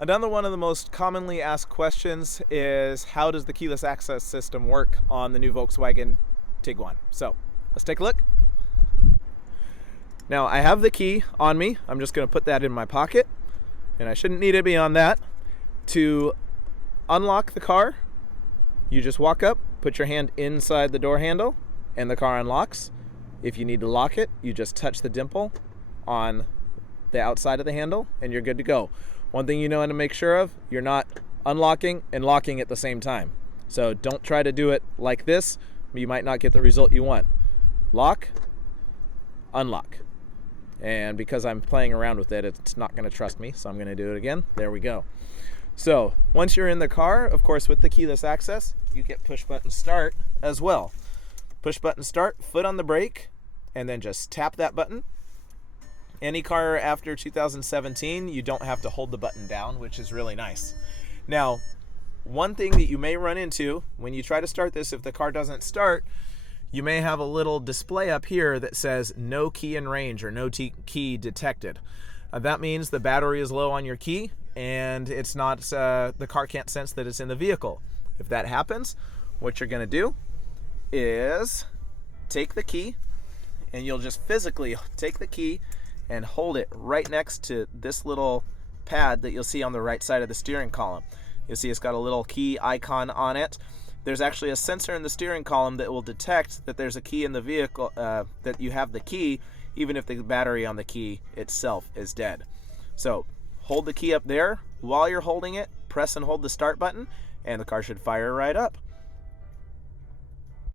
Another one of the most commonly asked questions is, how does the keyless access system work on the new Volkswagen Tiguan? So let's take a look. Now I have the key on me. I'm just going to put that in my pocket, and I shouldn't need it beyond that. To unlock the car, you just walk up, put your hand inside the door handle, and the car unlocks. If you need to lock it, you just touch the dimple on the outside of the handle and you're good to go. One thing you want to make sure of, you're not unlocking and locking at the same time. So don't try to do it like this. You might not get the result you want. Lock, unlock. And because I'm playing around with it, it's not going to trust me, so I'm going to do it again. There we go. So once you're in the car, of course, with the keyless access, you get push button start as well. Push button start, foot on the brake, and then just tap that button. Any car after 2017, you don't have to hold the button down, which is really nice. Now, one thing that you may run into when you try to start this, if the car doesn't start, you may have a little display up here that says no key in range or no key detected. That means the battery is low on your key and it's not, the car can't sense that it's in the vehicle. If that happens, what you're going to do is take the key, and you'll just physically take the key and hold it right next to this little pad that you'll see on the right side of the steering column. You'll see it's got a little key icon on it. There's actually a sensor in the steering column that will detect that there's a key in the vehicle, that you have the key, even if the battery on the key itself is dead. So hold the key up there. While you're holding it, press and hold the start button, and the car should fire right up.